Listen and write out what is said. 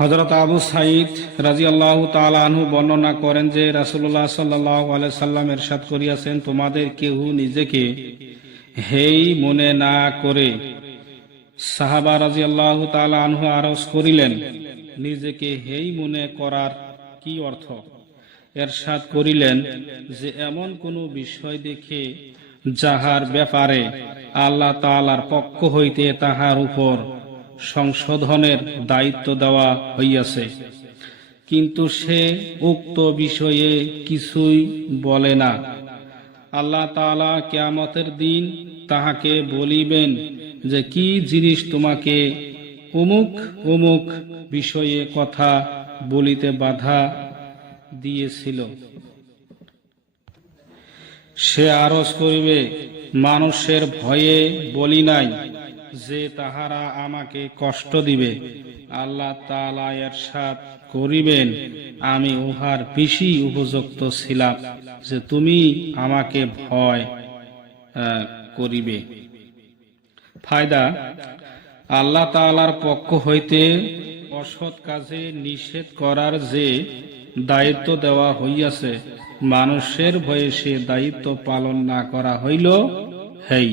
হযরত আবু সাঈদ রাদিয়াল্লাহু তাআলা আনহু বর্ণনা করেন যে রাসূলুল্লাহ সাল্লাল্লাহু আলাইহি সাল্লাম ইরশাদ করিয়াছেন, তোমাদের কেহ নিজেকে হেই মনে না করে। সাহাবা রাদিয়াল্লাহু তাআলা আনহু আরজ করিলেন, নিজেকে হেই মনে করার কি অর্থ? ইরশাদ করিলেন যে এমন কোন বিষয় দেখে যাহার ব্যাপারে আল্লাহ তাআলার পক্ষ হইতে তাহার উপর সংশোধনের দায়িত্ব দেওয়া হইয়াছে, কিন্তু সে উক্ত বিষয়ে কিছুই বলে না। আল্লাহ তাআলা কিয়ামতের দিন তাহাকে বলিবেন যে কি জিনিস তোমাকে অমুক অমুক বিষয়ে কথা বলিতে বাধা দিয়েছিল। সে আরজ করিবে, মানুষের ভয়ে বলি নাই যে তাহারা আমাকে কষ্ট দিবে। আল্লাহ তাআলা ইরশাদ করিবেন, আমি উহার বেশি উপযুক্ত ছিলাম যে তুমি আমাকে ভয় করিবে। ফায়দা, আল্লাহ তাআলার পক্ষ হইতে অসৎ কাজে নিষেধ করার যে দায়িত্ব দেওয়া হইয়াছে, মানুষের ভয়ে সে দায়িত্ব পালন না করা হইল হেই।